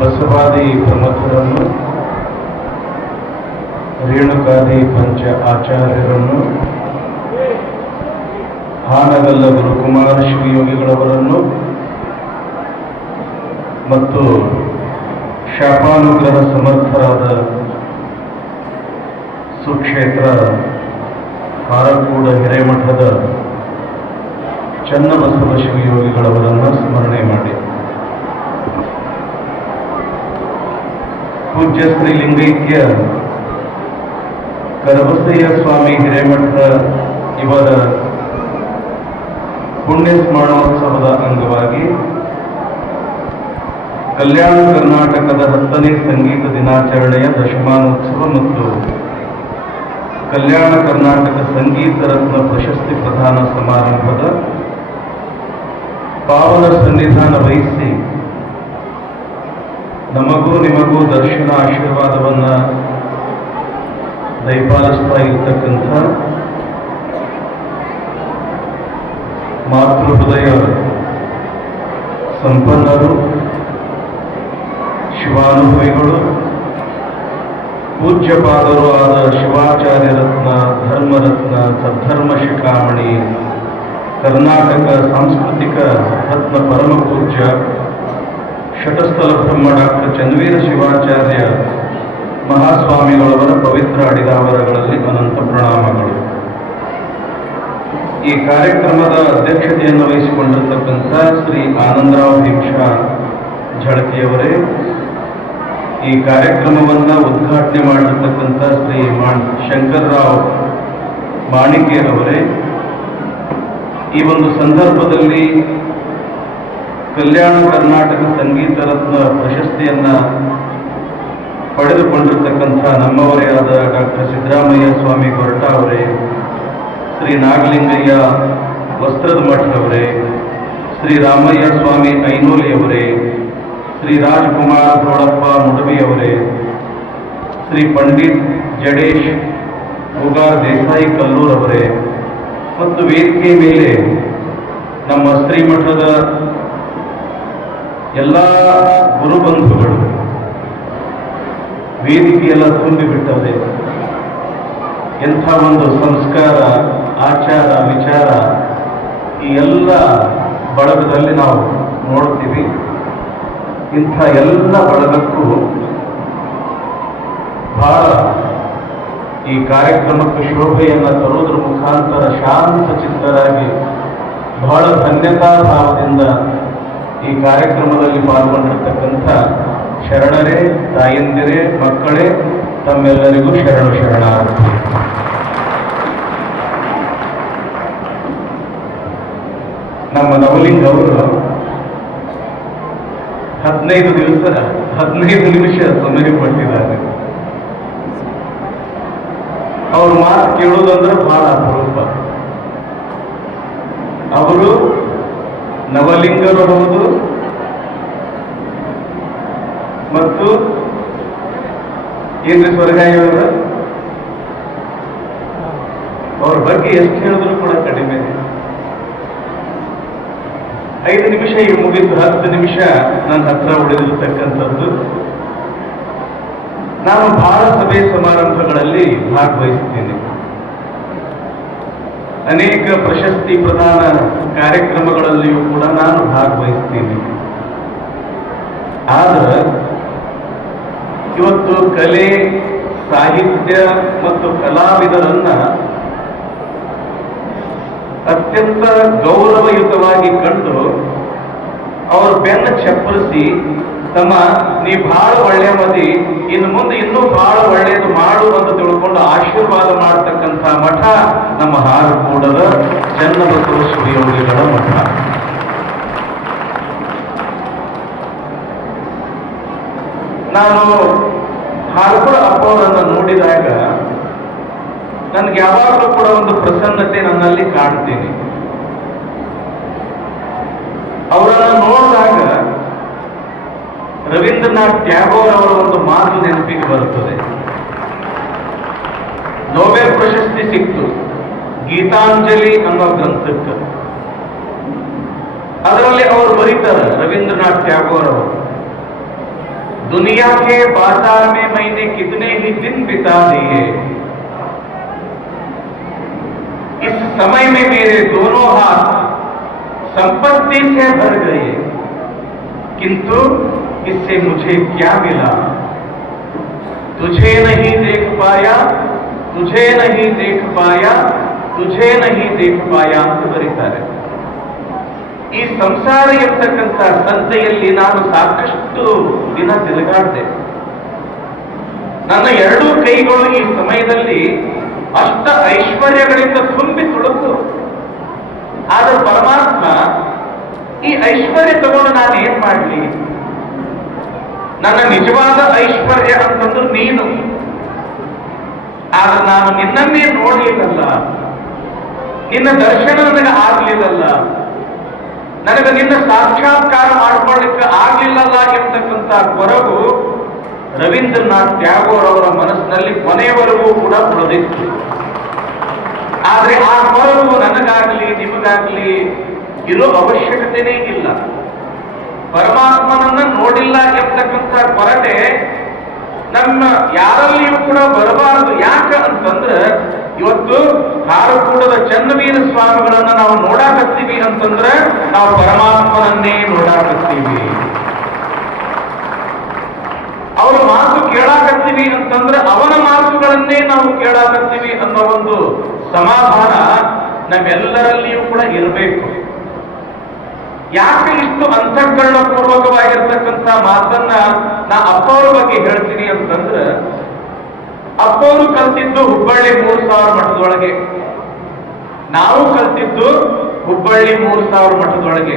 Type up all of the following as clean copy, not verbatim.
ಬಸವಾದಿ ಪ್ರಮುಖರನ್ನು, ರೇಣುಕಾದಿ ಪಂಚ ಆಚಾರ್ಯರನ್ನು, ಹಾನಗಲ್ಲ ಗುರುಕುಮಾರ ಶಿವಯೋಗಿಗಳವರನ್ನು ಮತ್ತು ಶಾಪಾನುಗ್ರಹ ಸಮರ್ಥರಾದ ಸುಕ್ಷೇತ್ರ ಕಾರಕೂಡ ಹಿರೇಮಠದ ಚನ್ನಬಸವ ಶಿವಯೋಗಿಗಳವರನ್ನು ಸ್ಮರಣೆ ಮಾಡಿ ಪೂಜ್ಯ ಶ್ರೀ ಲಿಂಗೈಕ್ಯ ಕರಬಸಯ್ಯ ಸ್ವಾಮಿ ಹಿರೇಮಠ ಇವರ ಪುಣ್ಯ ಸ್ಮರಣೋತ್ಸವದ ಅಂಗವಾಗಿ ಕಲ್ಯಾಣ ಕರ್ನಾಟಕದ 10ನೇ ಸಂಗೀತ ದಿನಾಚರಣೆಯ ದಶಮಾನೋತ್ಸವ ಮತ್ತು ಕಲ್ಯಾಣ ಕರ್ನಾಟಕ ಸಂಗೀತ ರತ್ನ ಪ್ರಶಸ್ತಿ ಪ್ರದಾನ ಸಮಾರಂಭದ ಪಾವನ ಸನ್ನಿಧಾನ ವಹಿಸಿ ನಮಗೂ ನಿಮಗೂ ದರ್ಶನ ಆಶೀರ್ವಾದವನ್ನ ದಯಪಾಲಿಸ್ತಾ ಇರ್ತಕ್ಕಂಥ ಮಾತೃಹೃದಯ ಸಂಪನ್ನರು, ಶಿವಾನುಭವಿಗಳು, ಪೂಜ್ಯಪಾದರು ಆದ ಶಿವಾಚಾರ್ಯ ರತ್ನ, ಧರ್ಮರತ್ನ, ಸದ್ಧರ್ಮ ಶಿಖಾಮಣಿ, ಕರ್ನಾಟಕ ಸಾಂಸ್ಕೃತಿಕ ರತ್ನ ಪರಮ ಪೂಜ್ಯ ಶಟಸ್ಥಲ ಬ್ರಹ್ಮ ಡಾಕ್ಟರ್ ಚನ್ನವೀರ ಶಿವಾಚಾರ್ಯ ಮಹಾಸ್ವಾಮಿಗಳವರ ಪವಿತ್ರ ಅಡಿದಾವರಗಳಲ್ಲಿ ಅನಂತ ಪ್ರಣಾಮಗಳು. ಈ ಕಾರ್ಯಕ್ರಮದ ಅಧ್ಯಕ್ಷತೆಯನ್ನು ವಹಿಸಿಕೊಂಡಿರತಕ್ಕಂಥ ಶ್ರೀ ಆನಂದರಾವ್ ಭೀಮಶಾ ಝಳಕೆಯವರೇ, ಈ ಕಾರ್ಯಕ್ರಮವನ್ನು ಉದ್ಘಾಟನೆ ಮಾಡಿರ್ತಕ್ಕಂಥ ಶ್ರೀ ಶಂಕರ್ರಾವ್ ಮಾಣಿಕೆ ಅವರೇ, ಈ ಒಂದು ಸಂದರ್ಭದಲ್ಲಿ ಕಲ್ಯಾಣ ಕರ್ನಾಟಕ ಸಂಗೀತ ರತ್ನ ಪ್ರಶಸ್ತಿಯನ್ನ ಪಡೆದುಕೊಂಡಿರ್ತಕ್ಕಂಥ ನಮ್ಮವರೇ ಆದ ಡಾಕ್ಟರ್ ಸಿದ್ದರಾಮಯ್ಯ ಸ್ವಾಮಿ ಗೊರಟ ಅವರೇ, ಶ್ರೀ ನಾಗಲಿಂಗಯ್ಯ ವಸ್ತ್ರದ ಮಠ ಅವರೇ, ಶ್ರೀ ರಾಮಯ್ಯ ಸ್ವಾಮಿ ಐನೋಲಿಯವರೇ, ಶ್ರೀ ರಾಜ್ಕುಮಾರ್ ಗೋಳಪ್ಪ ಮುಡಬಿಯವರೇ, ಶ್ರೀ ಪಂಡಿತ್ ಜಡೇಶ್ ಉಗಾರ್ ದೇಸಾಯಿ ಕಲ್ಲೂರವರೇ ಮತ್ತು ವೇದಿಕೆ ಮೇಲೆ ನಮ್ಮ ಶ್ರೀಮಠದ ಎಲ್ಲ ಗುರುಬಂಧುಗಳು, ವೇದಿಕೆಯೆಲ್ಲ ತುಂಬಿಬಿಟ್ಟದೆ. ಎಂಥ ಒಂದು ಸಂಸ್ಕಾರ, ಆಚಾರ, ವಿಚಾರ ಈ ಎಲ್ಲ ಬಳಗದಲ್ಲಿ ನಾವು ನೋಡ್ತೀವಿ. ಇಂಥ ಎಲ್ಲ ಬಳಗಕ್ಕೂ ಬಹಳ ಈ ಕಾರ್ಯಕ್ರಮಕ್ಕೆ ಶೋಭೆಯನ್ನು ತರುವುದರ ಮುಖಾಂತರ ಶಾಂತ ಚಿತ್ತರಾಗಿ ಬಹಳ ಧನ್ಯತಾ ಭಾವದಿಂದ ಈ ಕಾರ್ಯಕ್ರಮದಲ್ಲಿ ಪಾಲ್ಗೊಂಡಿರ್ತಕ್ಕಂಥ ಶರಣರೇ, ತಾಯಂದಿರೇ, ಮಕ್ಕಳೇ, ತಮ್ಮೆಲ್ಲರಿಗೂ ಶರಣಾರ್ಥಿ. ನಮ್ಮ ನವಲಿಂಗ ಅವರು 15 ನಿಮಿಷ ಸಮಯ ಪಟ್ಟಿದ್ದಾರೆ. ಅವ್ರ ಮಾತು ಕೇಳುವುದಂದ್ರೆ ಬಹಳ ಅಪರೂಪ. ಅವರು ನವಲಿಂಗರು ಹೌದು ಮತ್ತು ಏನ್ರಿ ಸ್ವರ್ಗಾಯಿ ಅವ್ರ ಬಗ್ಗೆ ಎಷ್ಟು ಹೇಳಿದ್ರು ಕೂಡ ಕಡಿಮೆ. 5 ನಿಮಿಷ ಈಗ ಮುಗಿದು 10 ನಿಮಿಷ ನನ್ನ ಹತ್ರ ಉಳಿದಿರತಕ್ಕಂಥದ್ದು. ನಾನು ಬಹಳ ಸಭೆ ಸಮಾರಂಭಗಳಲ್ಲಿ ಭಾಗವಹಿಸ್ತೀನಿ. ಅನೇಕ ಪ್ರಶಸ್ತಿ ಪ್ರದಾನ ಕಾರ್ಯಕ್ರಮಗಳಲ್ಲಿಯೂ ಕೂಡ ನಾನು ಭಾಗವಹಿಸ್ತೀನಿ. ಆದ್ರೆ ಇವತ್ತು ಕಲೆ, ಸಾಹಿತ್ಯ ಮತ್ತು ಕಲಾವಿದರನ್ನ ಅತ್ಯಂತ ಗೌರವಯುತವಾಗಿ ಕಂಡು ಅವರ ಬೆನ್ನ ಚಪ್ಪರಿಸಿ, ತಮ್ಮ ನೀ ಬಹಳ ಒಳ್ಳೆಯ ಮದಿ, ಇನ್ನು ಮುಂದೆ ಇನ್ನೂ ಬಹಳ ಒಳ್ಳೆಯದು ಮಾಡು ಅಂತ ತಿಳ್ಕೊಂಡು ಆಶೀರ್ವಾದ ಮಾಡತಕ್ಕಂಥ ಮಠ ನಮ್ಮ ಹಾರಕೂಡದ ಚನ್ನಬಸವ ಶಿವಯೋಗಿಗಳ ಮಠ. ನಾನು ಹಾರಕೂಡ ಅಪ್ಪವರನ್ನು ನೋಡಿದಾಗ ನನ್ಗೆ ಯಾವಾಗಲೂ ಕೂಡ ಒಂದು ಪ್ರಸನ್ನತೆ ನನ್ನಲ್ಲಿ ಕಾಣ್ತೀನಿ. ಅವರನ್ನು ನೋಡಿದಾಗ ರವೀಂದ್ರನಾಥ್ ಟ್ಯಾಗೋರ್ ಅವರ ಒಂದು ಮಾತು ನೆನಪಿಗೆ ಬರುತ್ತದೆ. ನೊಬೆಲ್ ಪ್ರಶಸ್ತಿ ಸಿಕ್ತು ಗೀತಾಂಜಲಿ ಅನ್ನೋ ಗ್ರಂಥಕ್ಕೆ. ಅದರಲ್ಲಿ ಅವರು ಬರೀತಾರೆ, ರವೀಂದ್ರನಾಥ್ ಟ್ಯಾಗೋರ್ ಅವರು, दुनिया के बाजार में मैंने कितने ही दिन बिता दिए, इस समय में मेरे दोनों हाथ संपत्ति से भर गए, किंतु इससे मुझे क्या मिला? तुझे नहीं देख पाया, तुझे नहीं देख पाया, तुझे नहीं देख पाया ಅಂತ ಬರೀತಾರೆ. ಈ ಸಂಸಾರ ಎಂಬತಕ್ಕಂಥ ಸಂತೆಯಲ್ಲಿ ನಾನು ಸಾಕಷ್ಟು ದಿನ ತಿರುಗಾಡಿದೆ. ನನ್ನ ಎರಡೂ ಕೈಗಳು ಈ ಸಮಯದಲ್ಲಿ ಅಷ್ಟ ಐಶ್ವರ್ಯಗಳಿಂದ ತುಂಬಿ ತುಳುಕು. ಆದ್ರೆ ಪರಮಾತ್ಮ ಈ ಐಶ್ವರ್ಯ ತಗೊಂಡು ನಾನು ಏನ್ ಮಾಡಲಿ? ನನ್ನ ನಿಜವಾದ ಐಶ್ವರ್ಯ ಅಂತಂದ್ರೆ ನೀನು. ಆದ್ರೆ ನಾನು ನಿನ್ನನ್ನೇ ನೋಡ್ಲಿಲ್ಲಲ್ಲ, ನಿನ್ನ ದರ್ಶನ ನನಗೆ ಆಗ್ಲಿಲ್ಲಲ್ಲ, ನನಗೆ ನಿನ್ನ ಸಾಕ್ಷಾತ್ಕಾರ ಮಾಡ್ಕೊಳ್ಳಿಕ್ಕೆ ಆಗ್ಲಿಲ್ಲಲ್ಲ ಎಂಬತಕ್ಕಂಥ ಕೊರಗು ರವೀಂದ್ರನಾಥ್ ಟ್ಯಾಗೋರ್ ಅವರ ಮನಸ್ಸಿನಲ್ಲಿ ಕೊನೆಯವರೆಗೂ ಕೂಡ ಉಳಿದಿತ್ತು. ಆದ್ರೆ ಆ ಕೊರಗು ನನಗಾಗ್ಲಿ ನಿಮಗಾಗ್ಲಿ ಇರೋ ಅವಶ್ಯಕತೆನೇ ಇಲ್ಲ. ಪರಮಾತ್ಮನನ್ನ ನೋಡಿಲ್ಲ ಎಂಬತಕ್ಕಂಥ ಕೊರತೆ ನಮ್ಮ ಯಾರಲ್ಲಿಯೂ ಕೂಡ ಬರಬಾರದು. ಯಾಕೆ ಅಂತಂದ್ರೆ ಇವತ್ತು ಕಾರಕೂಡದ ಚನ್ನವೀರ ಸ್ವಾಮಿಗಳನ್ನ ನಾವು ನೋಡಾಕತ್ತೀವಿ ಅಂತಂದ್ರೆ ನಾವು ಪರಮಾತ್ಮನನ್ನೇ ನೋಡಾಕತ್ತೀವಿ. ಅವರ ಮಾತು ಕೇಳಾಕತ್ತೀವಿ ಅಂತಂದ್ರೆ ಅವನ ಮಾತುಗಳನ್ನೇ ನಾವು ಕೇಳಾಕತ್ತೀವಿ ಅನ್ನೋ ಒಂದು ಸಮಾಧಾನ ನಮ್ಮೆಲ್ಲರಲ್ಲಿಯೂ ಕೂಡ ಇರಬೇಕು. ಯಾಕೆ ಇಷ್ಟು ಅಂತಃಕರಣ ಪೂರ್ವಕವಾಗಿರ್ತಕ್ಕಂಥ ಮಾತನ್ನ ನಾ ಅಪ್ಪವ್ರ ಬಗ್ಗೆ ಹೇಳ್ತೀನಿ ಅಂತಂದ್ರೆ, ಅಪ್ಪವರು ಕಲ್ತಿದ್ದು ಹುಬ್ಬಳ್ಳಿ 3000 ಮಠದೊಳಗೆ, ನಾವು ಕಲ್ತಿದ್ದು ಹುಬ್ಬಳ್ಳಿ 3000 ಮಠದೊಳಗೆ.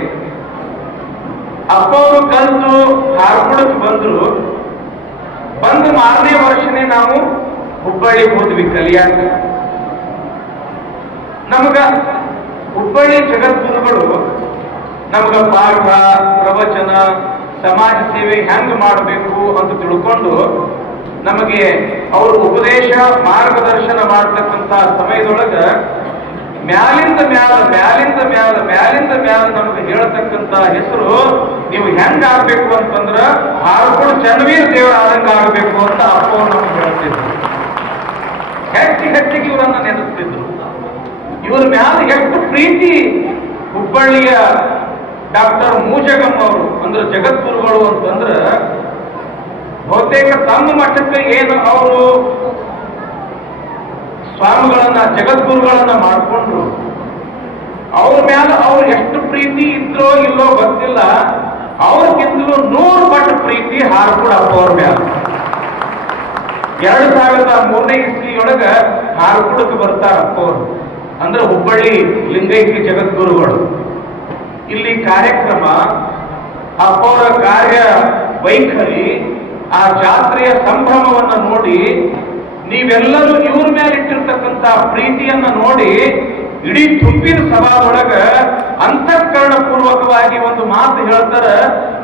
ಅಪ್ಪವರು ಕಲ್ತು ಧಾರವಾಡಕ್ಕೆ ಬಂದ್ರು. ಬಂದು 6ನೇ ವರ್ಷನೇ ನಾವು ಹುಬ್ಬಳ್ಳಿಗೆ ಹೋದ್ವಿ ಕಲಿಯಾಕ. ನಮಗ ಹುಬ್ಬಳ್ಳಿ ಜಗದ್ಗುರುಗಳು ನಮಗ ಪಾಠ, ಪ್ರವಚನ, ಸಮಾಜ ಸೇವೆ ಹೆಂಗ್ ಮಾಡಬೇಕು ಅಂತ ತಿಳ್ಕೊಂಡು ನಮಗೆ ಅವರು ಉಪದೇಶ ಮಾರ್ಗದರ್ಶನ ಮಾಡತಕ್ಕಂಥ ಸಮಯದೊಳಗ ಮ್ಯಾಲಿಂದ ಮ್ಯಾಲ ನಮಗೆ ಹೇಳತಕ್ಕಂಥ ಹೆಸರು, ನೀವು ಹೆಂಗ್ ಆಗ್ಬೇಕು ಅಂತಂದ್ರ ಹಾರ್ಕೊಂಡು ಚನ್ನವೀರ ದೇವರ ಆದಂಗ ಆಗ್ಬೇಕು ಅಂತ ಅಪ್ಪವ್ರು ನಮ್ಗೆ ಹೇಳ್ತಿದ್ರು. ಹೆಚ್ಚಿಗೆ ಇವರನ್ನ ನೆನೆಸ್ತಿದ್ರು. ಇವ್ರ ಮ್ಯಾಲ ಎಷ್ಟು ಪ್ರೀತಿ. ಹುಬ್ಬಳ್ಳಿಯ ಡಾಕ್ಟರ್ ಮೂಜಗಂ ಅವರು ಅಂದ್ರೆ ಜಗದ್ಗುರುಗಳು ಅಂತಂದ್ರ ಬಹುತೇಕ ತಮ್ಮ ಮಟ್ಟಕ್ಕೆ ಏನು ಅವರು ಸ್ವಾಮಿಗಳನ್ನ ಜಗದ್ಗುರುಗಳನ್ನ ಮಾಡಿಕೊಂಡ್ರು, ಅವ್ರ ಮ್ಯಾಲ ಅವ್ರು ಎಷ್ಟು ಪ್ರೀತಿ ಇದ್ರೋ ಇಲ್ಲೋ ಗೊತ್ತಿಲ್ಲ. ಅವ್ರಿಗಿಂತಲೂ 100 ಪಟ್ಟು ಪ್ರೀತಿ ಹಾರ್ಕೂಡ ಅಪ್ಪವ್ರ ಮ್ಯಾಲ. 2003ನೇ ಇಸ್ವಿಯೊಳಗ ಹಾರ್ಕೂಡಕ್ಕೆ ಬರ್ತಾರ ಅಪ್ಪವ್ರು. ಅಂದ್ರೆ ಹುಬ್ಬಳ್ಳಿ ಲಿಂಗೈಕ್ಯ ಜಗದ್ಗುರುಗಳು. ಇಲ್ಲಿ ಕಾರ್ಯಕ್ರಮ, ಅಪ್ಪವರ ಕಾರ್ಯ ವೈಖರಿ, ಆ ಜಾತ್ರೆಯ ಸಂಭ್ರಮವನ್ನ ನೋಡಿ ನೀವೆಲ್ಲರೂ ಇವ್ರ ಮೇಲೆ ಇಟ್ಟಿರ್ತಕ್ಕಂಥ ಪ್ರೀತಿಯನ್ನ ನೋಡಿ ಇಡೀ ತುಂಬಿನ ಸಭಾದೊಳಗ ಅಂತಃಕರಣ ಪೂರ್ವಕವಾಗಿ ಒಂದು ಮಾತು ಹೇಳ್ತಾರ.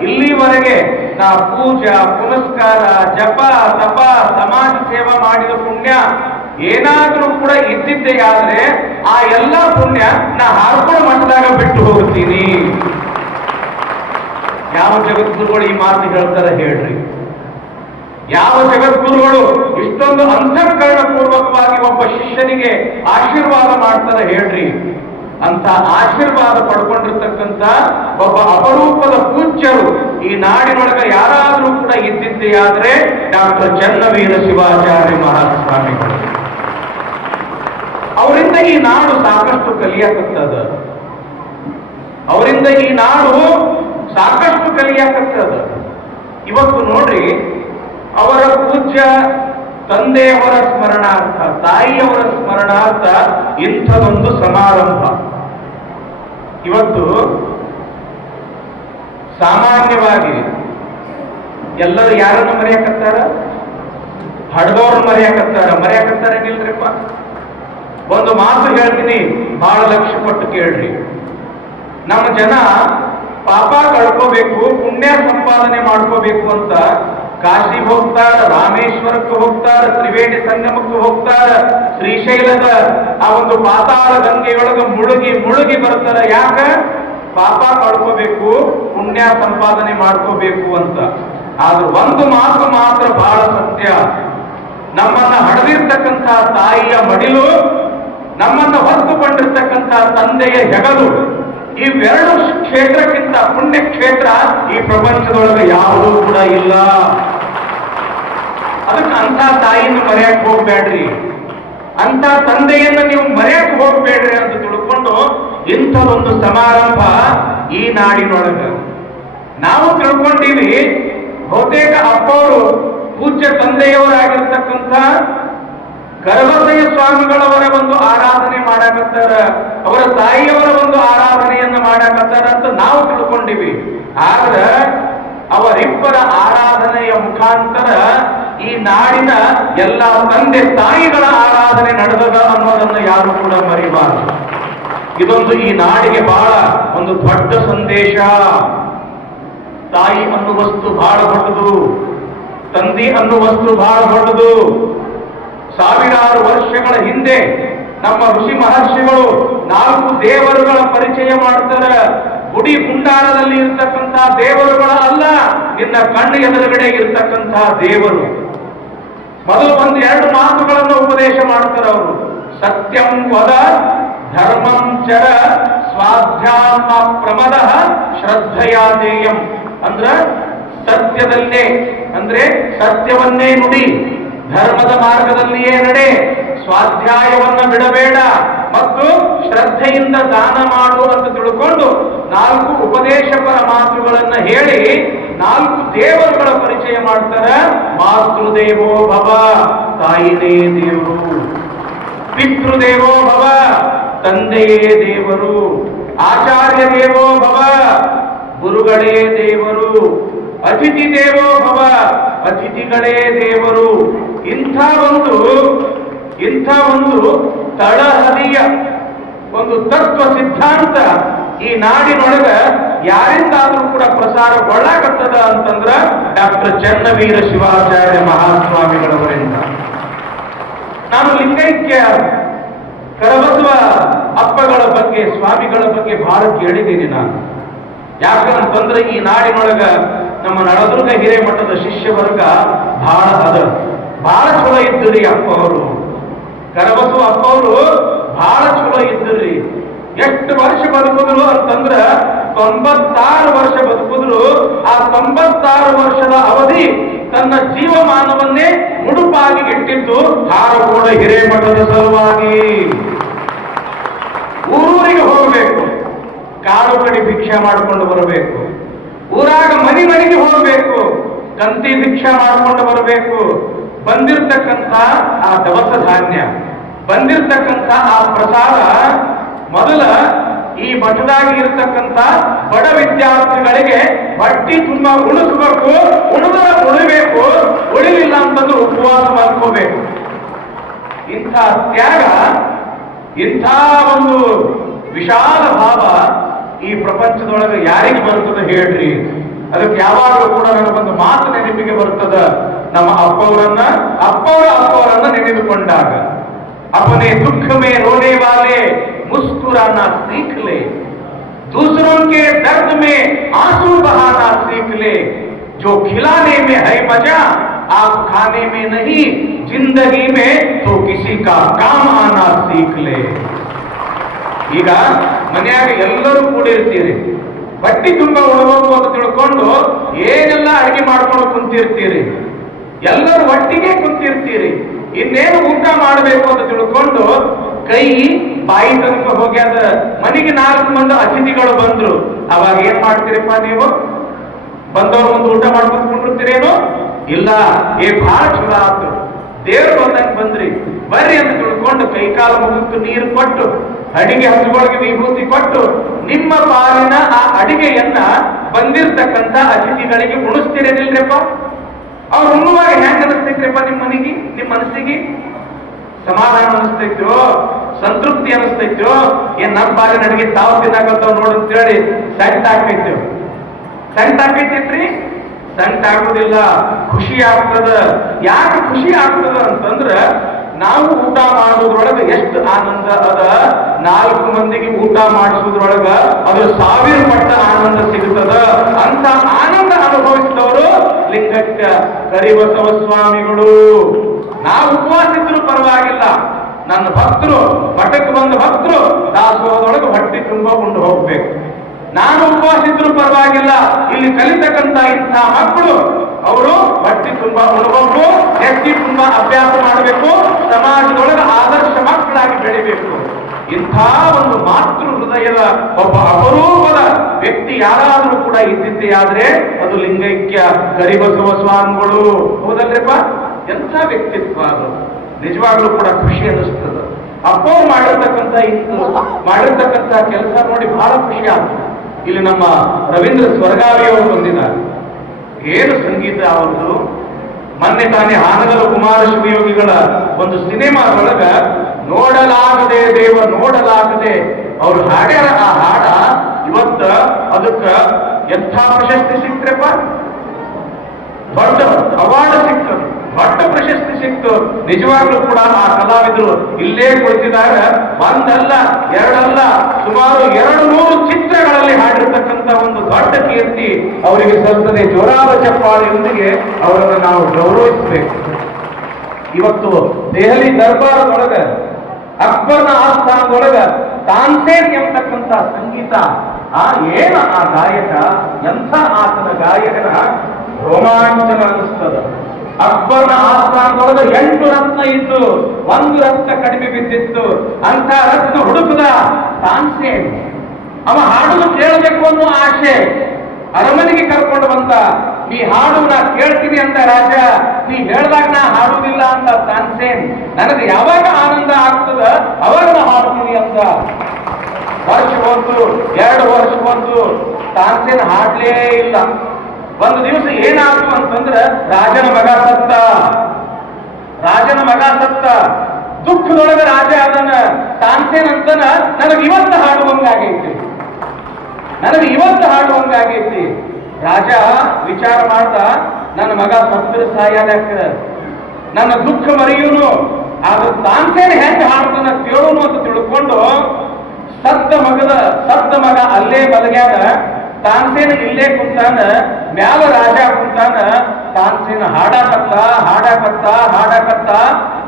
ಇಲ್ಲಿವರೆಗೆ ನಾ ಪೂಜಾ ಪುನಸ್ಕಾರ, ಜಪ, ತಪ, ಸಮಾಜ ಸೇವಾ ಮಾಡಿದ ಪುಣ್ಯ ಏನಾದ್ರೂ ಕೂಡ ಇದ್ದಿದ್ದೇ ಆದ್ರೆ ಆ ಎಲ್ಲಾ ಪುಣ್ಯ ನಾ ಹಾರ್ಕೊಂಡು ಮಠದಾಗ ಬಿಟ್ಟು ಹೋಗ್ತೀನಿ. ಯಾವ ಜಗದ್ಗುರುಗಳು ಈ ಮಾತು ಹೇಳ್ತಾರ ಹೇಳ್ರಿ? ಯಾವ ಜಗದ್ಗುರುಗಳು ಇಷ್ಟೊಂದು ಅಂತಃಕರಣ ಪೂರ್ವಕವಾಗಿ ಒಬ್ಬ ಶಿಷ್ಯನಿಗೆ ಆಶೀರ್ವಾದ ಮಾಡ್ತಾರ ಹೇಳ್ರಿ? ಅಂತ ಆಶೀರ್ವಾದ ಪಡ್ಕೊಂಡಿರ್ತಕ್ಕಂಥ ಒಬ್ಬ ಅಪರೂಪದ ಪೂಜ್ಯರು ಈ ನಾಡಿನೊಳಗ ಯಾರಾದ್ರೂ ಕೂಡ ಇದ್ದಿದ್ದೇ ಆದ್ರೆ ಡಾಕ್ಟರ್ ಚನ್ನವೀರ ಶಿವಾಚಾರ್ಯ ಮಹಾಸ್ವಾಮಿಗಳು. ಅವರಿಂದ ಈ ನಾಡು ಸಾಕಷ್ಟು ಕಲಿಯಾಕತ್ತದ. ಅವರಿಂದ ಈ ನಾಡು ಸಾಕಷ್ಟು ಕಲಿಯಾಕತ್ತದ. ಇವತ್ತು ನೋಡ್ರಿ, ಅವರ ಪೂಜ್ಯ ತಂದೆಯವರ ಸ್ಮರಣಾರ್ಥ, ತಾಯಿಯವರ ಸ್ಮರಣಾರ್ಥ ಇಂಥದೊಂದು ಸಮಾರಂಭ. ಇವತ್ತು ಸಾಮಾನ್ಯವಾಗಿ ಎಲ್ಲರೂ ಯಾರನ್ನು ಮರೆಯಾಕತ್ತಾರ? ಹಡ್ದವ್ರನ್ನ ಮರೆಯಾಕತ್ತಾರ ನಿಲ್ರಿಪ್ಪ. ಒಂದು ಮಾತು ಹೇಳ್ತೀನಿ, ಬಹಳ ಲಕ್ಷ್ಯ ಕೊಟ್ಟು ಕೇಳ್ರಿ. ನಮ್ಮ ಜನ ಪಾಪ ಕಳ್ಕೋಬೇಕು, ಪುಣ್ಯ ಸಂಪಾದನೆ ಮಾಡ್ಕೋಬೇಕು ಅಂತ ಕಾಶಿಗೆ ಹೋಗ್ತಾರ, ರಾಮೇಶ್ವರಕ್ಕೆ ಹೋಗ್ತಾರ, ತ್ರಿವೇಣಿ ಸಂಗಮಕ್ಕೆ ಹೋಗ್ತಾರ, ಶ್ರೀಶೈಲದ ಆ ಒಂದು ಪಾತಾಳ ಗಂಗೆಯೊಳಗೆ ಮುಳುಗಿ ಬರ್ತಾರ. ಯಾಕ? ಪಾಪ ಕಳ್ಕೋಬೇಕು, ಪುಣ್ಯ ಸಂಪಾದನೆ ಮಾಡ್ಕೋಬೇಕು ಅಂತ. ಆದ್ರೆ ಒಂದು ಮಾತು ಮಾತ್ರ ಬಹಳ ಸತ್ಯ. ನಮ್ಮನ್ನ ಹಡೆದಿರ್ತಕ್ಕಂಥ ತಾಯಿಯ ಮಡಿಲು, ನಮ್ಮನ್ನ ಹೊತ್ತುಕೊಂಡಿರ್ತಕ್ಕಂಥ ತಂದೆಯ ಹೆಗಲು, ಇವೆರಡು ಕ್ಷೇತ್ರಕ್ಕಿಂತ ಪುಣ್ಯ ಕ್ಷೇತ್ರ ಈ ಪ್ರಪಂಚದೊಳಗೆ ಯಾವುದೂ ಕೂಡ ಇಲ್ಲ. ಅದಕ್ಕೆ ಅಂತ ತಾಯಿಯನ್ನು ಮರೆಯಕ್ಕೆ ಹೋಗ್ಬೇಡ್ರಿ, ಅಂತ ತಂದೆಯನ್ನ ನೀವು ಮರೆಯಕ್ಕೆ ಹೋಗ್ಬೇಡ್ರಿ ಅಂತ ತಿಳ್ಕೊಂಡು ಇಂಥದೊಂದು ಸಮಾರಂಭ ಈ ನಾಡಿನೊಳಗ ನಾವು ತಿಳ್ಕೊಂಡೀವಿ. ಬಹುತೇಕ ಅಪ್ಪವರು ಪೂಜ್ಯ ತಂದೆಯವರಾಗಿರ್ತಕ್ಕಂಥ ಕರಬಸಯ್ಯ ಸ್ವಾಮಿಗಳವರ ಒಂದು ಆರಾಧನೆ ಮಾಡಾಕತ್ತಾರ, ಅವರ ತಾಯಿಯವರ ಒಂದು ಆರಾಧನೆಯನ್ನ ಮಾಡಾಕತ್ತಾರ ಅಂತ ನಾವು ತಿಳ್ಕೊಂಡಿವಿ. ಆದ್ರೆ ಅವರಿಬ್ಬರ ಆರಾಧನೆಯ ಮುಖಾಂತರ ಈ ನಾಡಿನ ಎಲ್ಲ ತಂದೆ ತಾಯಿಗಳ ಆರಾಧನೆ ನಡೆದದ ಅನ್ನೋದನ್ನು ಯಾರು ಕೂಡ ಮರಿಬಾರದು. ಇದೊಂದು ಈ ನಾಡಿಗೆ ಬಹಳ ಒಂದು ದೊಡ್ಡ ಸಂದೇಶ. ತಾಯಿ ಅನ್ನುವ ವಸ್ತು ಬಹಳ ದೊಡ್ಡದು, ತಂದೆ ಅನ್ನುವ ವಸ್ತು ಬಹಳ ದೊಡ್ಡದು. ಸಾವಿರಾರು ವರ್ಷಗಳ ಹಿಂದೆ ನಮ್ಮ ಋಷಿ ಮಹರ್ಷಿಗಳು 4 ದೇವರುಗಳ ಪರಿಚಯ ಮಾಡ್ತಾರೆ. ಗುಡಿ ಗುಂಡಾರದಲ್ಲಿ ಇರ್ತಕ್ಕಂಥ ದೇವರುಗಳ ಅಲ್ಲ, ನಿನ್ನ ಕಣ್ಣು ಎದುರುಗಡೆ ಇರ್ತಕ್ಕಂಥ ದೇವರು. ಮೊದಲು 1-2 ಮಾತುಗಳನ್ನು ಉಪದೇಶ ಮಾಡ್ತಾರೆ ಅವರು. ಸತ್ಯಂ ವದ ಧರ್ಮಂ ಚರ ಸ್ವಾಧ್ಯಾತ್ಮ ಪ್ರಮದ ಶ್ರದ್ಧೆಯಾದೇಯಂ. ಅಂದ್ರ ಸತ್ಯದಲ್ಲೇ ಅಂದ್ರೆ ಸತ್ಯವನ್ನೇ ನುಡಿ, ಧರ್ಮದ ಮಾರ್ಗದಲ್ಲಿಯೇ ನಡೆ, ಸ್ವಾಧ್ಯಾಯವನ್ನ ಬಿಡಬೇಡ ಮತ್ತು ಶ್ರದ್ಧೆಯಿಂದ ದಾನ ಮಾಡು ಅಂತ ತಿಳ್ಕೊಂಡು 4 ಉಪದೇಶಕರ ಮಾತುಗಳನ್ನ ಹೇಳಿ 4 ದೇವರುಗಳ ಪರಿಚಯ ಮಾಡ್ತಾರೆ. ಮಾತೃದೇವೋ ಭವ, ತಾಯಿನೇ ದೇವರು. ಪಿತೃದೇವೋ ಭವ, ತಂದೆಯೇ ದೇವರು. ಆಚಾರ್ಯ ದೇವೋ ಭವ, ಗುರುಗಳೇ ದೇವರು. ಅತಿಥಿ ದೇವೋ ಭವ, ಅತಿಥಿಗಳೇ ದೇವರು. ಇಂಥ ಒಂದು ತಳಹದಿಯ ಒಂದು ತತ್ವ ಸಿದ್ಧಾಂತ ಈ ನಾಡಿನೊಳಗ ಯಾರಿಂದಾದ್ರೂ ಕೂಡ ಪ್ರಸಾರಗೊಳ್ಳಾಗತ್ತದ ಅಂತಂದ್ರ ಡಾಕ್ಟರ್ ಚನ್ನವೀರ ಶಿವಾಚಾರ್ಯ ಮಹಾಸ್ವಾಮಿಗಳವರಿಂದ. ನಾನು ಲಿಂಗೈಕ್ಯ ಕರಬಸವ ಅಪ್ಪಗಳ ಬಗ್ಗೆ, ಸ್ವಾಮಿಗಳ ಬಗ್ಗೆ ಬಹಳ ಕೇಳಿದ್ದೀನಿ ನಾನು. ಯಾಕಂತಂದ್ರೆ ಈ ನಾಡಿನೊಳಗ ನಮ್ಮ ನಳದುರ್ಗ ಹಿರೇಮಠದ ಶಿಷ್ಯ ವರ್ಗ ಬಹಳ ಚಲೋ ಇದ್ದ್ರಿ. ಅಪ್ಪ ಅವರು, ಕರಬಸವ ಅಪ್ಪ ಅವರು ಬಹಳ ಚಲೋ ಇದ್ದ್ರಿ. ಎಷ್ಟು ವರ್ಷ ಬದುಕಿದ್ರು ಅಂತಂದ್ರ 96 ವರ್ಷ ಬದುಕಿದ್ರು. ಆ 96 ವರ್ಷದ ಅವಧಿ ತನ್ನ ಜೀವಮಾನವನ್ನೇ ಮುಡುಪಾಗಿ ಇಟ್ಟಿದ್ದು ಹಾರಕೋಡ ಹಿರೇಮಠದ ಸಲುವಾಗಿ. ಊರೂರಿಗೆ ಹೋಗಬೇಕು, ಕಾಳು ಕಡಿ ಭಿಕ್ಷೆ ಮಾಡಿಕೊಂಡು ಬರಬೇಕು. ಊರಾಗ ಮನೆಗೆ ಹೋಗಬೇಕು, ಕಂತಿ ಭಿಕ್ಷೆ ಮಾಡಿಕೊಂಡು ಬರಬೇಕು. ಬಂದಿರತಕ್ಕಂಥ ಆ ದವಸ ಧಾನ್ಯ, ಬಂದಿರತಕ್ಕಂಥ ಆ ಪ್ರಸಾದ ಮೊದಲ ಈ ಮಠದಾಗಿ ಇರತಕ್ಕಂಥ ಬಡ ವಿದ್ಯಾರ್ಥಿಗಳಿಗೆ ಹೊಟ್ಟಿ ತುಂಬಾ ಉಳಿಸಬೇಕು. ಉಳಿಬೇಕು, ಉಳಿಲಿಲ್ಲ ಅಂತಂದ್ರೆ ಉಪವಾಸ ಮಾಡ್ಕೋಬೇಕು. ಇಂಥ ತ್ಯಾಗ, ಇಂಥ ಒಂದು ವಿಶಾಲ ಭಾವ ಈ ಪ್ರಪಂಚದೊಳಗೆ ಯಾರಿಗೆ ಬರ್ತದೆ ಹೇಳ್ರಿ? ಅದಕ್ಕೆ ಯಾವಾಗಲೂ ಕೂಡ ನನಗೊಂದು ಮಾತು ನೆನಪಿಗೆ ಬರ್ತದ. ನಮ್ಮ ಅಪ್ಪವರನ್ನ ನೆನೆದುಕೊಂಡಾಗ, अपने दुख में रोने वाले मुस्कुराना सीख ले, दूसरों के दर्द में आंसू बहाना सीख ले, जो खिलाने में है मजा आप खाने में नहीं, जिंदगी में तो किसी का काम आना सीख ले. ಈಗ ಮನೆಯಾಗ ಎಲ್ಲರೂ ಕೂಡಿರ್ತೀರಿ, ಬಟ್ಟಿ ತುಂಬ ಉಣಬೇಕು ಅಂತ ತಿಳ್ಕೊಂಡು ಏನೆಲ್ಲ ಅಡಿಗೆ ಮಾಡ್ಕೊಂಡು ಕುಂತಿರ್ತೀರಿ, ಎಲ್ಲರೂ ಒಟ್ಟಿಗೆ ಕುಂತಿರ್ತೀರಿ. ಇನ್ನೇನು ಊಟ ಮಾಡಬೇಕು ಅಂತ ತಿಳ್ಕೊಂಡು ಕೈ ಬಾಯಿ ತನಕ ಹೋಗ್ಯಾದ. ಮನೆಗೆ 4 ಮಂದಿ ಅತಿಥಿಗಳು ಬಂದ್ರು. ಅವಾಗ ಏನ್ ಮಾಡ್ತೀರಪ್ಪ ನೀವು? ಬಂದವ್ರ ಮುಂದೆ ಊಟ ಮಾಡ್ಕೊಂಡು ಕುಂಡಿರ್ತೀರೇನು? ಇಲ್ಲ. ಬಹಳ ಚಲೋ ಆಯ್ತು, ದೇವ್ರು ಬಂದಂಗೆ ಬಂದ್ರಿ, ಬರ್ರಿ ಅಂತ ತಿಳ್ಕೊಂಡು ಕೈಕಾಲು ಮುಗಿದು ನೀರು ಕೊಟ್ಟು, ಅಡಿಗೆ ಹಸುಗಳಿಗೆ ವಿಭೂತಿ ಕೊಟ್ಟು, ನಿಮ್ಮ ಪಾಲಿನ ಆ ಅಡಿಗೆಯನ್ನ ಬಂದಿರ್ತಕ್ಕಂಥ ಅತಿಥಿಗಳಿಗೆ ಉಣಿಸ್ತೀರೇನಿಲ್ರಪ್ಪ? ಅವ್ರು ಉಣ್ಣುವಾಗ ಹೆಂಗ್ ಅನಿಸ್ತೈತ್ರಪ್ಪ? ನಿಮ್ಮ ಮನಸ್ಸಿಗೆ ಸಮಾಧಾನ ಅನಿಸ್ತೈತೋ, ಸಂತೃಪ್ತಿ ಅನಿಸ್ತೈತೋ? ಏನ್ ನಮ್ಮ ಪಾಲಿನ ಅಡಿಗೆ ತಾವು ತಿನ್ನಾಕತ್ತಾವ್ ನೋಡು ಅಂತೇಳಿ ಸಂಟ ಹಾಕೈತೇನ್ರಿ? ಸಂಟ ಆಗುದಿಲ್ಲ, ಖುಷಿ ಆಗ್ತದ. ಯಾಕೆ ಖುಷಿ ಆಗ್ತದ ಅಂತಂದ್ರ ನಾವು ಊಟ ಮಾಡೋದ್ರೊಳಗೆ ಎಷ್ಟು ಆನಂದ ಅದ. 4 ಮಂದಿಗೆ ಊಟ ಮಾಡಿಸೋದ್ರೊಳಗ ಅದು 1000 ಪಟ್ಟ ಆನಂದ ಸಿಗುತ್ತದ. ಅಂತ ಆನಂದ ಅನುಭವಿಸಿದವರು ಲಿಂಗ ಲಿಂಗಕ್ಕ ಕರಿಬಸವ ಸ್ವಾಮಿಗಳು. ನಾವು ಉಪವಾಸ ಇದ್ರು ಪರವಾಗಿಲ್ಲ, ನನ್ನ ಭಕ್ತರು ಮಠಕ್ಕೆ ಬಂದ ಭಕ್ತರು ದಾಸೋಹದೊಳಗೆ ಹೊಟ್ಟೆ ತುಂಬ ಉಂಡು ಹೋಗ್ಬೇಕು. ನಾನು ಉಪವಾಸ ಇದ್ರು ಪರವಾಗಿಲ್ಲ, ಇಲ್ಲಿ ಕಲಿತಕ್ಕಂತ ಇಂಥ ಮಕ್ಕಳು ಅವರು ಹೊಟ್ಟೆ ತುಂಬಾ ಉಣಬೇಕು, ಹೆಜ್ಜೆ ತುಂಬಾ ಅಭ್ಯಾಸ ಮಾಡಬೇಕು, ಸಮಾಜದೊಳಗೆ ಆದರ್ಶ ಮಕ್ಕಳಾಗಿ ಬೆಳಿಬೇಕು. ಇಂಥ ಒಂದು ಮಾತೃ ಹೃದಯದ ಒಬ್ಬ ಅಪರೂಪದ ವ್ಯಕ್ತಿ ಯಾರಾದರೂ ಕೂಡ ಇದ್ದಿದ್ದೇ ಆದ್ರೆ ಅದು ಲಿಂಗೈಕ್ಯ ಕರಿಬಸವ ಸ್ವಾಮಿಗಳು. ಹೌದಲ್ರಿಪ್ಪ? ಎಂಥ ವ್ಯಕ್ತಿತ್ವ ಅದು, ನಿಜವಾಗ್ಲೂ ಕೂಡ ಖುಷಿ ಅನಿಸ್ತದ. ಅಪ್ಪ ಮಾಡಿರ್ತಕ್ಕಂಥ ಕೆಲಸ ನೋಡಿ ಬಹಳ ಖುಷಿ ಆಗ್ತದೆ. ಇಲ್ಲಿ ನಮ್ಮ ರವೀಂದ್ರ ಸ್ವರ್ಗಾವಿ ಅವರು ಬಂದಿದ್ದಾರೆ. ಏನು ಸಂಗೀತ ಅವರದು! ಮೊನ್ನೆ ತಾನೇ ಹಾನಗಲ್ ಕುಮಾರ ಶಿವಯೋಗಿಗಳ ಒಂದು ಸಿನಿಮಾದೊಳಗ ನೋಡಲಾಗದೆ ದೇವ ನೋಡಲಾಗದೆ ಅವ್ರು ಹಾಡ್ಯಾರ. ಆ ಹಾಡ ಇವತ್ತ ಅದಕ್ಕ ಎಂಥ ಪ್ರಶಸ್ತಿ ಸಿಕ್ತ್ರಪ್ಪ, ದೊಡ್ಡ ಅವಾರ್ಡ್ ಸಿಕ್ತು, ದೊಡ್ಡ ಪ್ರಶಸ್ತಿ ಸಿಕ್ತು. ನಿಜವಾಗ್ಲೂ ಕೂಡ ಆ ಕಲಾವಿದರು ಇಲ್ಲೇ ಕುಳಿತಿದಾಗ ಒಂದಲ್ಲ ಎರಡಲ್ಲ ಸುಮಾರು 200 ಚಿತ್ರಗಳಲ್ಲಿ ಹಾಡಿರ್ತಕ್ಕಂಥ ಒಂದು ದೊಡ್ಡ ಕೀರ್ತಿ ಅವರಿಗೆ ಸಲ್ತದೆ. ಜೋರಾದ ಚಪ್ಪಾಳೆಯೊಂದಿಗೆ ಅವರನ್ನು ನಾವು ಗೌರವಿಸಬೇಕು. ಇವತ್ತು ದೆಹಲಿ ದರ್ಬಾರದೊಳಗ ಅಕ್ಬರ್ನ ಆಸ್ಥಾನದೊಳಗ ತಾನ್ಸೇನ್ ಎಂಬತಕ್ಕಂಥ ಸಂಗೀತ, ಏನ ಆ ಗಾಯಕ, ಎಂಥ ಆತನ ಗಾಯಕನ ರೋಮಾಂಚನ ಅನಿಸ್ತದ. ಅಕ್ಬರ್ನ ಆಸ್ಥಾನದೊಳಗ 8 ರತ್ನ ಇದ್ದು 1 ರತ್ನ ಕಡಿಮೆ ಬಿದ್ದಿತ್ತು. ಅಂತ ರತ್ನ ಹುಡುಕದ ತಾನ್ಸೇನ್ ಅವ ಹಾಡುದು ಕೇಳಬೇಕು ಅನ್ನೋ ಆಶೆ ಅರಮನೆಗೆ ಕರ್ಕೊಂಡು ಬಂದ. ನೀ ಹಾಡು ನಾ ಕೇಳ್ತೀನಿ ಅಂತ ರಾಜ, ನೀ ಹೇಳ್ದಾಗ ನಾ ಹಾಡುವುದಿಲ್ಲ ಅಂತ ತಾನ್ಸೇನ್. ನನಗೆ ಯಾವಾಗ ಆನಂದ ಆಗ್ತದ ಅವಾಗ ನಾ ಹಾಡ್ತೀನಿ ಅಂತ. ವರ್ಷ ಬಂತು, 2 ವರ್ಷ ಬಂತು, ತಾನ್ಸೇನ್ ಹಾಡ್ಲೇ ಇಲ್ಲ. ಒಂದು ದಿವಸ ಏನಾಯ್ತು ಅಂತಂದ್ರ ರಾಜನ ಮಗ ಸತ್ತ. ದುಃಖದೊಳಗ ರಾಜ ಅದನ್ನ ತಾನ್ಸೇನ್ ಅಂತನ ನನಗೆ ಇವತ್ತು ಹಾಡುವಂಗಾಗೈತಿ. ರಾಜ ವಿಚಾರ ಮಾಡ್ದ, ನನ್ನ ಮಗ ಸತ್ತರ ಸಾಯಕ ನನ್ನ ದುಃಖ ಮರೆಯುನು, ಆದ್ರೆ ತಾನ್ಸೇನ್ ಹೆಂಗೆ ಹಾಡ್ತಾನ ಕೇಳೋನು ಅಂತ ತಿಳ್ಕೊಂಡು ಸತ್ತ ಮಗ ಅಲ್ಲೇ ಮಲಗ್ಯಾನ, ತಾನ್ಸೇನ್ ಇಲ್ಲೇ ಕುಂತಾನ, ಮ್ಯಾಲ ರಾಜ ಕುಂತಾನ. ತಾನ್ಸೇನ್ ಹಾಡಕತ್ತ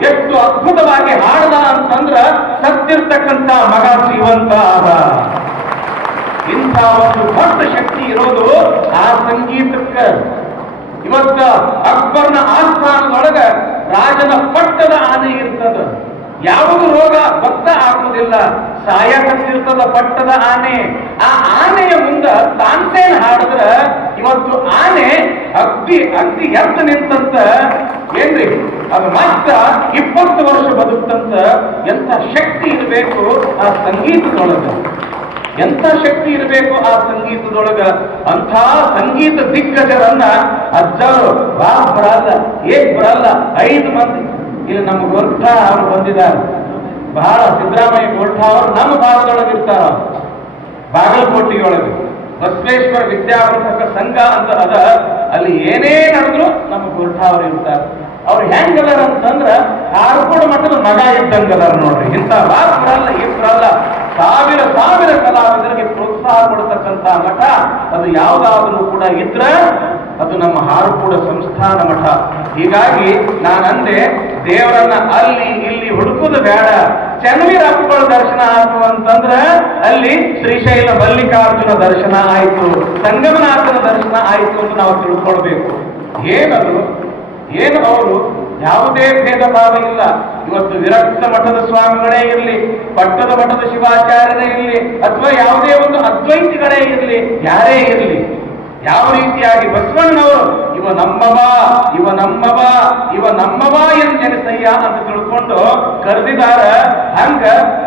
ಎಷ್ಟು ಅದ್ಭುತವಾಗಿ ಹಾಡದ ಅಂತಂದ್ರ ಸತ್ತಿರ್ತಕ್ಕಂಥ ಮಗ ಜೀವಂತ ಆದ. ಇಂಥ ಒಂದು ದೊಡ್ಡ ಶಕ್ತಿ ಇರೋದು ಆ ಸಂಗೀತಕ್ಕ. ಇವತ್ತ ಅಕ್ಬರ್ನ ಆಸ್ಥಾನದೊಳಗ ರಾಜನ ಪಟ್ಟದ ಆನೆ ಇರ್ತದ. ಯಾವುದು ರೋಗ ಗೊತ್ತ ಆಗುವುದಿಲ್ಲ, ಸಾಯಕತ್ತಿರ್ತದ ಪಟ್ಟದ ಆನೆ. ಆ ಆನೆಯ ಮುಂದ ತಾನ್ಸೇನ್ ಹಾಡಿದ್ರ ಇವತ್ತು ಆನೆ ಅಗ್ದಿ ಎದ್ದು ನಿಂತಂತ. ಏನ್ರಿ ಅದು ಮಾತ್ರ 20 ವರ್ಷ ಬದುಕ್ತಂತ. ಎಂಥ ಶಕ್ತಿ ಇರಬೇಕು ಆ ಸಂಗೀತದೊಳಗ, ಎಂಥ ಶಕ್ತಿ ಇರಬೇಕು ಆ ಸಂಗೀತದೊಳಗ. ಅಂಥ ಸಂಗೀತ ದಿಗ್ಗಜರನ್ನ ಅಜ್ಜರು ಬರಲ್ಲ, ಬರಲ್ಲ 5 ಮಂದಿ. ಇಲ್ಲಿ ನಮ್ಮ ಗೋರ್ಖಾ ಅವರು ಬಂದಿದ್ದಾರೆ. ಬಹಳ ಸಿದ್ದರಾಮಯ್ಯ ಗೋರ್ಖಾ ಅವರು ನಮ್ಮ ಭಾಗದೊಳಗಿರ್ತಾರ. ಬಾಗಲಕೋಟೆಯೊಳಗೆ ಬಸವೇಶ್ವರ ವಿದ್ಯಾವರ್ಧಕ ಸಂಘ ಅಂತ ಅದ. ಅಲ್ಲಿ ಏನೇ ನಡೆದ್ರು ನಮ್ಮ ಗೋರ್ಖಾ ಅವರು ಇರ್ತಾರೆ. ಅವ್ರು ಹೆಂಗದಾರ ಅಂತಂದ್ರ ಆರ್ಕೋಡ್ ಮಠದ ಮಗ ಇದ್ದಂಗದಾರ ನೋಡ್ರಿ. ಇಂಥ ಬರಲ್ಲ ಸಾವಿರ ಕಲಾವಿದರಿಗೆ ಪ್ರೋತ್ಸಾಹ ಕೊಡತಕ್ಕಂಥ ಮಠ ಅದು ಯಾವುದಾದ್ರೂ ಕೂಡ ಇದ್ರ ಅದು ನಮ್ಮ ಹಾರುಕೂಡ ಸಂಸ್ಥಾನ ಮಠ. ಹೀಗಾಗಿ ನಾನಂದೆ, ದೇವರನ್ನ ಅಲ್ಲಿ ಇಲ್ಲಿ ಹುಡುಕುದು ಬೇಡ. ಚನ್ನವೀರಪ್ಪಗಳ ದರ್ಶನ ಆಯ್ತು ಅಂತಂದ್ರ ಅಲ್ಲಿ ಶ್ರೀಶೈಲ ಮಲ್ಲಿಕಾರ್ಜುನ ದರ್ಶನ ಆಯ್ತು, ಸಂಗಮನಾಥನ ದರ್ಶನ ಆಯ್ತು ಅಂತ ನಾವು ತಿಳ್ಕೊಳ್ಬೇಕು. ಏನು ಅವರು ಯಾವುದೇ ಭೇದ ಭಾವ ಇಲ್ಲ. ಇವತ್ತು ವಿರಕ್ತ ಮಠದ ಸ್ವಾಮಿಗಳೇ ಇರಲಿ, ಪಟ್ಟದ ಮಠದ ಶಿವಾಚಾರ್ಯರೇ ಇರಲಿ, ಅಥವಾ ಯಾವುದೇ ಒಂದು ಅದ್ವೈತಿಗಳೇ ಇರಲಿ, ಯಾರೇ ಇರಲಿ, ಯಾವ ರೀತಿಯಾಗಿ ಬಸವಣ್ಣನವರು ಇವ ನಮ್ಮವ ಎಂದೆನಿಸಯ್ಯ ಅಂತ ತಿಳ್ಕೊಂಡು ಕರೆದಿದಾರ. ಹಂಗ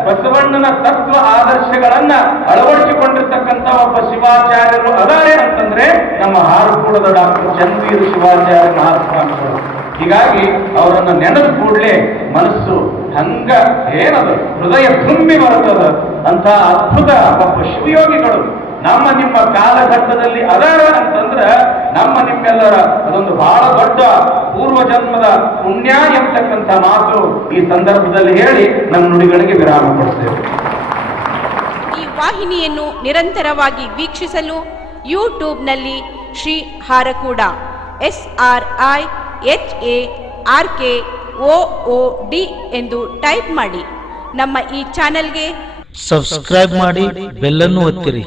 ಬಸವಣ್ಣನ ತತ್ವ ಆದರ್ಶಗಳನ್ನ ಅಳವಡಿಸಿಕೊಂಡಿರ್ತಕ್ಕಂಥ ಒಬ್ಬ ಶಿವಾಚಾರ್ಯರು ಅದಾರೆ ಅಂತಂದ್ರೆ ನಮ್ಮ ಹಾರುಕೂಡದ ಡಾಕ್ಟರ್ ಚನ್ನವೀರ ಶಿವಾಚಾರ್ಯ ಮಹಾಸ್ವಾಮಿಗಳು. ಹೀಗಾಗಿ ಅವರನ್ನ ನೆನೆದ ಕೂಡಲೇ ಮನಸ್ಸು ಹಂಗ ಏನದು ಹೃದಯ ತುಂಬಿ ಬರುತ್ತದ. ಅಂತ ಅದ್ಭುತ ಒಬ್ಬ ಶಿವಯೋಗಿಗಳು ನಮ್ಮ ನಿಮ್ಮ ಕಾಲಘಟ್ಟದಲ್ಲಿ ಅದಾರ ಅಂತಂದ್ರ ನಮ್ಮ ನಿಮ್ಮೆಲ್ಲರ ಅದೊಂದು ಬಹಳ ದೊಡ್ಡ ಪೂರ್ವ ಜನ್ಮದ ಪುಣ್ಯ ಎಂಬತಕ್ಕಂಥ ಮಾತು ಈ ಸಂದರ್ಭದಲ್ಲಿ ಹೇಳಿ ನಮ್ಮ ನುಡಿಗಳಿಗೆ ವಿರಾಮ ಕೊಡ್ತೇವೆ. ಈ ವಾಹಿನಿಯನ್ನು ನಿರಂತರವಾಗಿ ವೀಕ್ಷಿಸಲು ಯೂಟ್ಯೂಬ್ನಲ್ಲಿ ಶ್ರೀ ಹಾರಕೂಡ SRIHARKOOD ಎಂದು ಟೈಪ್ ಮಾಡಿ. ನಮ್ಮ ಈ ಚಾನೆಲ್ಗೆ ಸಬ್ಸ್ಕ್ರೈಬ್ ಮಾಡಿ, ಬೆಲ್ ಅನ್ನು ಒತ್ತಿರಿ.